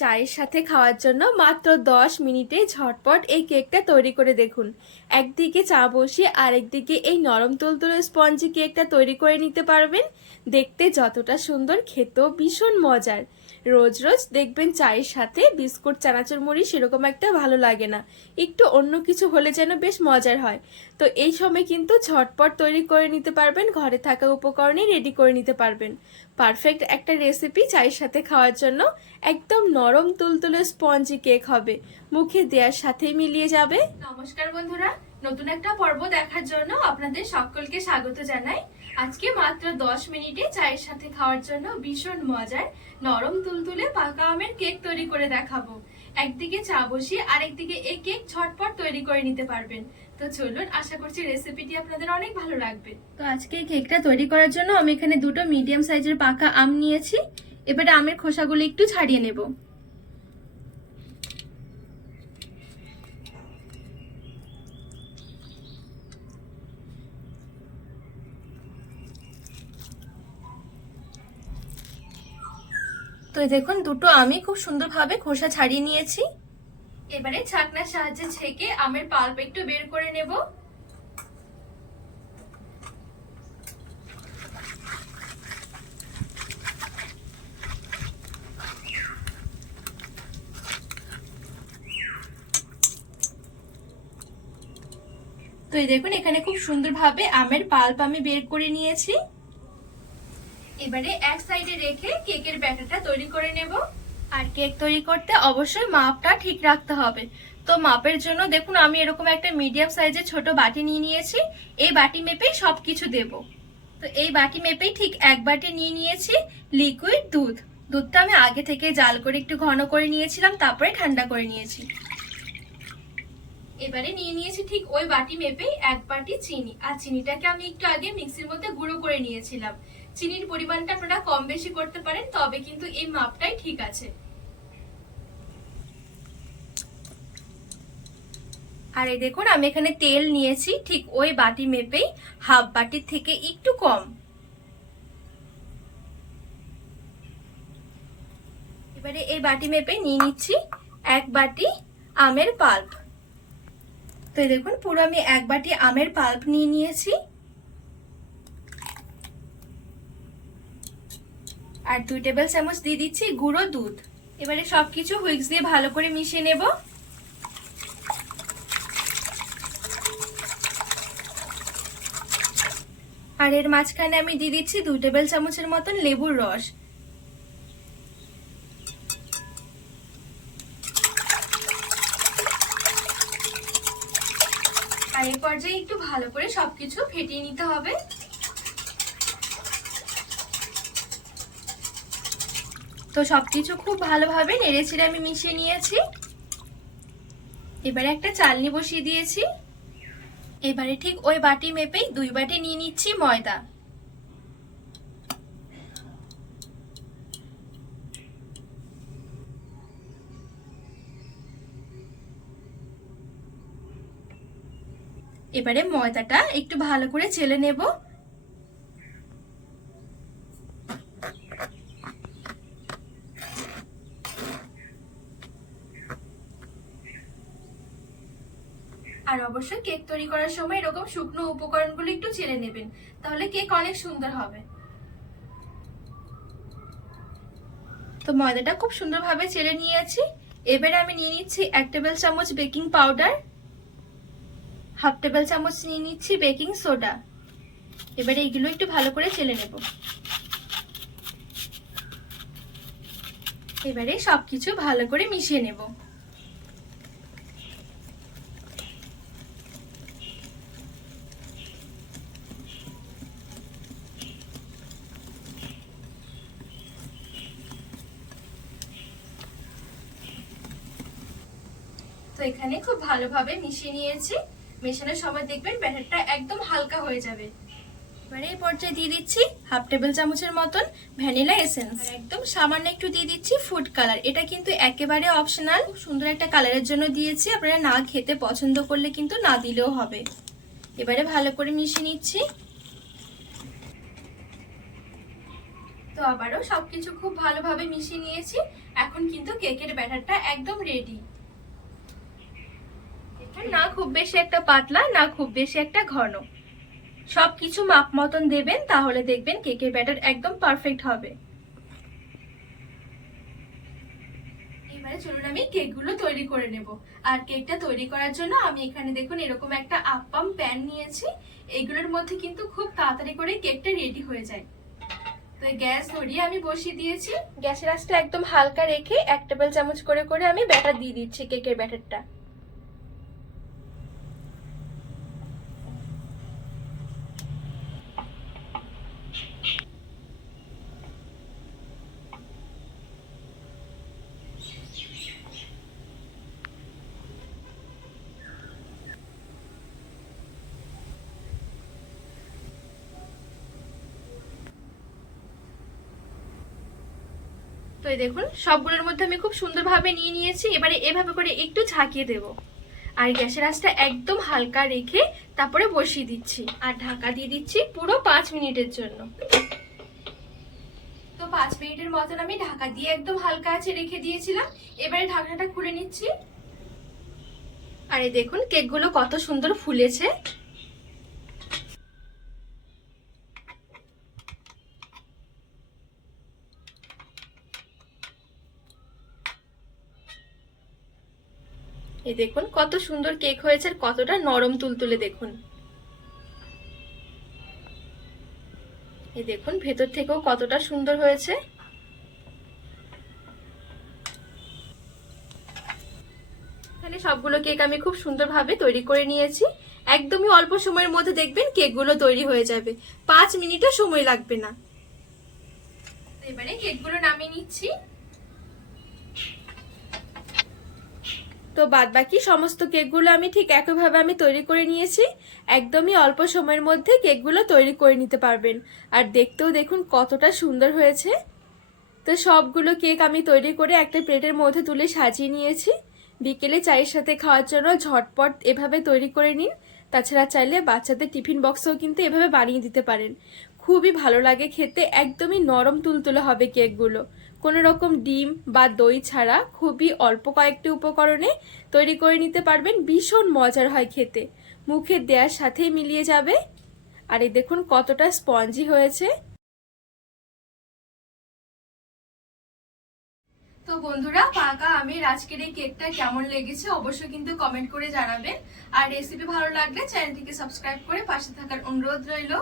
চায়ের সাথে খাওয়ার জন্য মাত্র দশ মিনিটে ঝটপট এই কেকটা তৈরি করে দেখুন। একদিকে চা বসিয়ে আরেকদিকে এই নরম তুলতুলে স্পঞ্জি কেকটা তৈরি করে নিতে পারবেন। দেখতে যতটা সুন্দর, খেতেও ভীষণ মজার। রোজ রোজ দেখবেন চায়ের সাথে বিস্কুট, চানাচুর, মুড়ি সেরকম একটা ভালো লাগে না। একটু অন্য কিছু হলে যেন বেশ মজার হয়। তো এই সময় কিন্তু ঝটপট তৈরি করে নিতে পারবেন, ঘরে থাকা উপকরণে রেডি করে নিতে পারবেন। পারফেক্ট একটা রেসিপি চায়ের সাথে খাওয়ার জন্য একদম নরম তুলতুলে স্পঞ্জি কেক হবে। মুখে দেওয়ার সাথেই মিলিয়ে যাবে। নমস্কার বন্ধুরা, নতুন একটা পর্ব দেখার জন্য আপনাদের সকলকে স্বাগত জানাই। আজকে মাত্র দশ মিনিটে চায়ের সাথে খাওয়ার জন্য ভীষণ মজার নরম তুলতুলে পাকা আমের কেক তৈরি করে দেখাবো। একদিকে চা বসিয়ে আরেকদিকে এই কেক ঝটপট তৈরি করে নিতে পারবেন। তো চলুন, আশা করছি রেসিপিটি আপনাদের অনেক ভালো লাগবে। তো আজকে কেকটা তৈরি করার জন্য আমি এখানে দুটো মিডিয়াম সাইজের পাকা আম নিয়েছি। এবারে আমের খোসাগুলো একটু ছাড়িয়ে নেব। তো দেখুন, দুটো আমি খুব সুন্দরভাবে খোসা ছাড়িয়ে নিয়েছি। এবারে ছাকনার সাহায্যে ছেঁকে আমের পাল্প একটু বের করে নেব। তো এই দেখুন, এখানে খুব সুন্দরভাবে আমের পাল্প আমি বের করে নিয়েছি। এবারে এক সাইডে রেখে কেকের ব্যাটারটা তৈরি করে নেব। আর কেক তৈরি করতে অবশ্যই মাপটা ঠিক রাখতে হবে। তো মাপের জন্য দেখুন আমি এরকম একটা মিডিয়াম সাইজের ছোট বাটি নিয়ে নিয়েছি। এই বাটি মেপেই সবকিছু দেব। তো এই বাটি মেপেই ঠিক এক বাটি নিয়ে নিয়েছি লিকুইড দুধ। দুধটা আমি আগে থেকে জাল করে একটু ঘন করে নিয়েছিলাম তারপরে ঠান্ডা করে নিয়েছি। এবারে নিয়ে নিয়েছি ঠিক ওই বাটি মেপেই এক বাটি চিনি। আর চিনিটাকে আমি একটু আগে মিক্সির মধ্যে গুঁড়ো করে নিয়েছিলাম। চিনির পরিমাণটা আপনারা কম বেশি করতে পারেন, তবে কিন্তু এই মাপটাই ঠিক আছে। আর এই দেখুন, আমি এখানে তেল নিয়েছি, ঠিক ওই বাটি মেপেই, হাফ বাটির থেকে একটু কম। এবারে এই বাটি মেপে নিয়ে নিচ্ছি এক বাটি আমের পাল্প। তো দেখুন, পুরো আমি এক বাটি আমের পাল্প নিয়ে নিয়েছি। আর দুই টেবিল চামচ দিয়ে দিচ্ছি গুঁড়ো দুধ। এবারে সবকিছু হুইক্স দিয়ে ভালো করে মিশিয়ে নেব। আর এর মাঝখানে আমি দিয়ে দিচ্ছি দুই টেবিল চামচের মতন লেবুর রস। আর এই পর্যায়ে একটু ভালো করে সবকিছু ফেটিয়ে নিতে হবে। তো সবকিছু খুব ভালোভাবে নেড়েচেড়ে আমি মিশিয়ে নিয়েছি। এবারে একটা চালনি বসিয়ে দিয়েছি। এবারে ঠিক ওই বাটি মেপেই দুই বাটি নিয়ে নিচ্ছি ময়দা। এবারে ময়দাটা একটু ভালো করে চেলে নেব। আর অবশ্যই কেক তৈরি করার সময় এরকম শুকনো উপকরণগুলো একটু চেলে নেবেন, তাহলে কেক অনেক সুন্দর হবে। তো ময়দাটা খুব সুন্দরভাবে চেলে নিয়েছি। এবারে আমি নিয়ে নিচ্ছি এক টেবিল চামচ বেকিং পাউডার, হাফ টেবিল চামচ নিয়ে নিচ্ছি বেকিং সোডা। এবারে এগুলো একটু ভালো করে চেলে নেব। এবারে সবকিছু ভালো করে মিশিয়ে নেব। তো এখানে খুব ভালোভাবে মিশিয়ে নিয়েছি। মেশানোর সময় দেখবেন ব্যাটারটা একদম হালকা হয়ে যাবে। এবারে এই পর্যায়ে দিয়ে দিচ্ছি হাফ টেবিল চামচের মতন ভ্যানিলা এসেন্স। একদম সামান্য একটু দিয়ে দিচ্ছি ফুড কালার। এটা কিন্তু একেবারে অপশনাল। খুব সুন্দর একটা কালারের জন্য দিয়েছি। আপনারা না খেতে পছন্দ করলে কিন্তু না দিলেও হবে। এবারে ভালো করে মিশিয়ে নিচ্ছি। তো আবারও সবকিছু খুব ভালোভাবে মিশিয়ে নিয়েছি। এখন কিন্তু কেকের ব্যাটারটা একদম রেডি না খুব বেশি একটা পাতলা, না খুব বেশি একটা ঘন। সব কিছু মাপ মতন দেবেন, তাহলে দেখবেন কেকের ব্যাটার একদম পারফেক্ট হবে। এবারে চলুন আমি কেকগুলো তৈরি করে নেব। আর কেকটা তৈরি করার জন্য আমি এখানে দেখুন এরকম একটা আপ্পাম প্যান নিয়েছি। এগুলোর মধ্যে কিন্তু খুব তাড়াতাড়ি করে কেকটা রেডি হয়ে যায়। তো গ্যাস ধরিয়ে আমি বসিয়ে দিয়েছি। গ্যাসের আঁচটা একদম হালকা রেখে এক টেবিল চামচ করে করে আমি ব্যাটার দিয়ে দিচ্ছি কেকের ব্যাটারটা। তো দেখুন, সবগুলোর মধ্যে আমি খুব সুন্দরভাবে নিয়ে নিয়েছি। এবারে এভাবে করে একটু ঝাঁকিয়ে দেব। আর গ্যাসের আঁচটা একদম হালকা রেখে তারপরে বসিয়ে দিচ্ছি। আর ঢাকা দিয়ে দিচ্ছি পুরো পাঁচ মিনিটের জন্য। তো পাঁচ মিনিটের মতন আমি ঢাকা দিয়ে একদম হালকা আছে রেখে দিয়েছিলাম। এবারে ঢাকনাটা খুলে নিচ্ছি। আর দেখুন, কেকগুলো কত সুন্দর ফুলেছে। এই দেখুন, কত সুন্দর কেক হয়েছে কতটা নরম তুলতুলে দেখুন। এই দেখুন, ভেতর থেকেও কতটা সুন্দর হয়েছে। এখানে সবগুলো কেক আমি খুব সুন্দরভাবে তৈরি করে নিয়েছি। একদমই অল্প সময়ের মধ্যে দেখবেন কেকগুলো তৈরি হয়ে যাবে। পাঁচ মিনিটও সময় লাগবে না। এবারে কেকগুলো নামিয়ে নিচ্ছি। তো বাদ বাকি সমস্ত কেকগুলো আমি ঠিক একইভাবে আমি তৈরি করে নিয়েছি। একদমই অল্প সময়ের মধ্যে কেকগুলো তৈরি করে নিতে পারবেন। আর দেখতেও দেখুন কতটা সুন্দর হয়েছে। তো সবগুলো কেক আমি তৈরি করে একটা প্লেটের মধ্যে তুলে সাজিয়ে নিয়েছি। বিকেলে চায়ের সাথে খাওয়ার জন্য ঝটপট এভাবে তৈরি করে নিন। তাছাড়া চাইলে বাচ্চাদের টিফিন বক্সও কিন্তু এভাবে বানিয়ে দিতে পারেন। খুবই ভালো লাগে খেতে, একদমই নরম তুলতুলে হবে কেকগুলো। কোনো রকম ডিম বা দই ছাড়া খুবই অল্প কয়েকটি উপকরণে তৈরি করে নিতে পারবেন, ভীষণ মজার হয় খেতে। মুখে দেওয়ার সাথেই মিলিয়ে যাবে। আর এই দেখুন কতটা স্পঞ্জি হয়েছে। তো বন্ধুরা পাকা আমের আজকের এই কেকটা কেমন লেগেছে অবশ্যই কিন্তু কমেন্ট করে জানাবেন। আর রেসিপি ভালো লাগলে চ্যানেলটিকে সাবস্ক্রাইব করে পাশে থাকার অনুরোধ রইল।